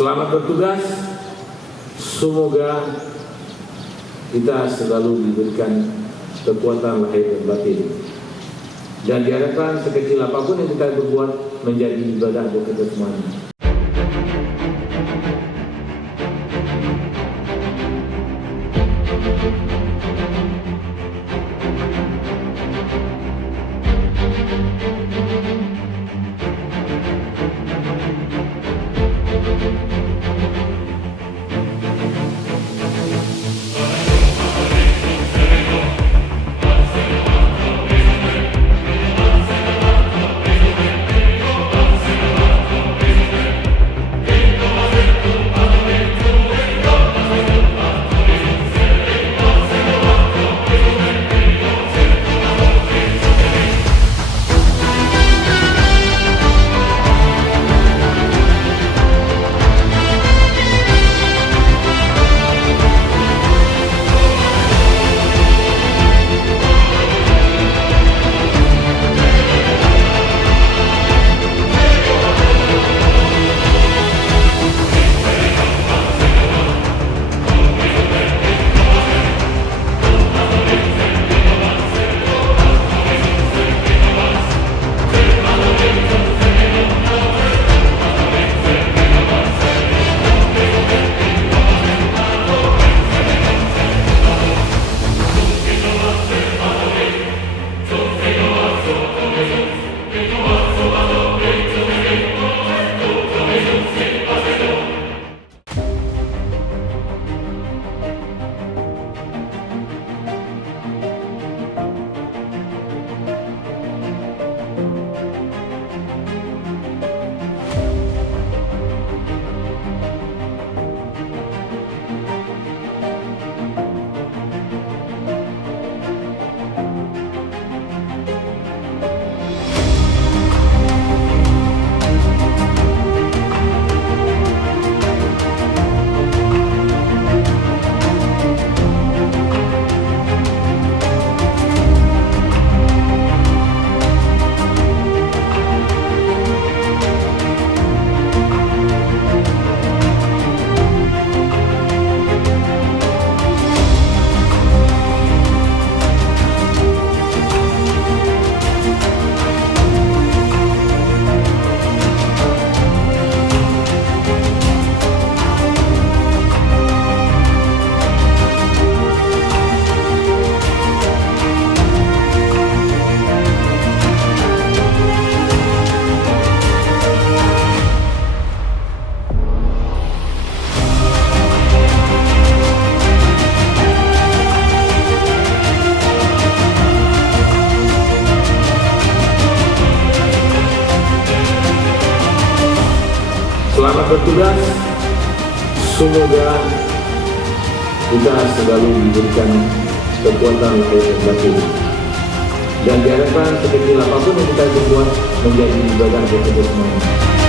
Selamat bertugas, semoga kita selalu diberikan kekuatan lahir dan batin. Dan diharapkan sekecil apapun yang kita berbuat menjadi ibadah buat kita semuanya. Selamat bertugas, semoga kita selalu diberikan kekuatan lahir dan batin. Dan diharapkan sekecil apapun yang kita berbuat menjadi ibadah buat kita semuanya.